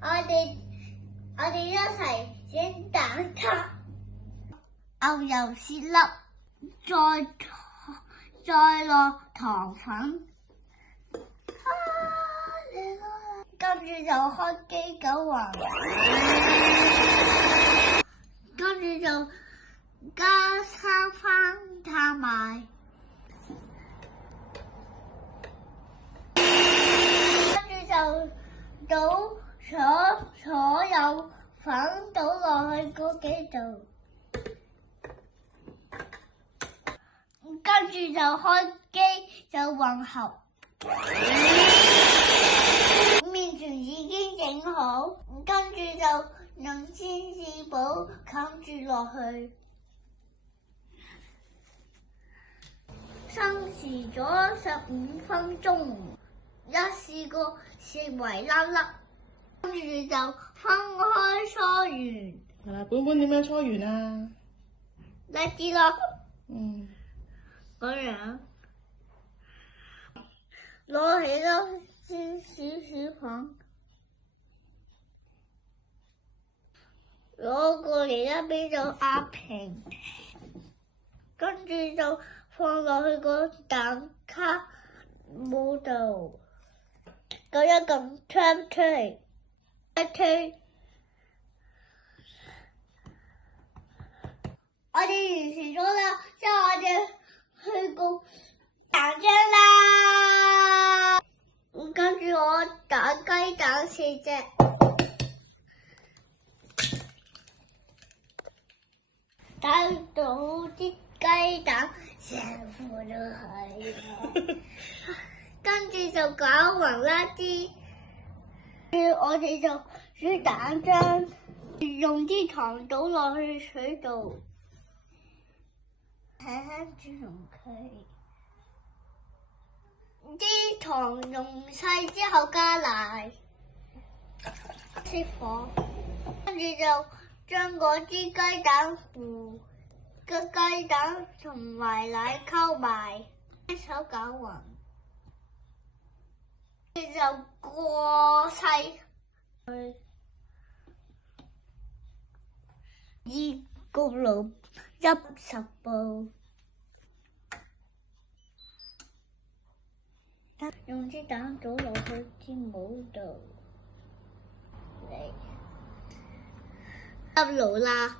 我哋一齊整蛋撻，牛油士粒，再落糖粉，跟住就開機9環，跟住就加餐翻碳埋，跟住就倒所有粉倒落去嗰機度，跟住就開機就混合。麵團已經整好，跟住就用芝士堡冚住落去。生時咗15分鐘，一試過食為粒粒，跟住就分開搓圓。係啦，本點樣搓圓啊？叻啲咯。嗰樣攞起粒先少粉，攞過嚟一邊就壓平，跟住就放落去個蛋撻模度，咁一撳推出嚟，一推，我哋完成咗啦，之後我哋去焗蛋漿啦。跟住我打雞蛋4隻，打到啲雞蛋成副都係，跟住就攪勻啦啲，我哋就煮蛋漿，用啲糖倒落去水度，輕輕煮溶佢。啲糖溶晒之後加奶，熄火，跟住就將嗰啲雞蛋糊嘅雞蛋同埋奶溝埋，一手攪勻，跟住就過晒去熱焗爐10步。用啲蛋倒落去啲模度嚟入爐啦。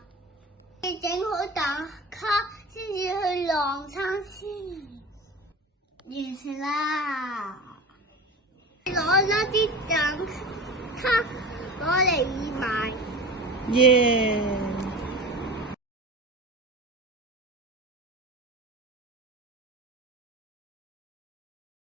你整好蛋撻先至去晾餐先，完成啦。攞咗啲蛋撻攞嚟賣。耶！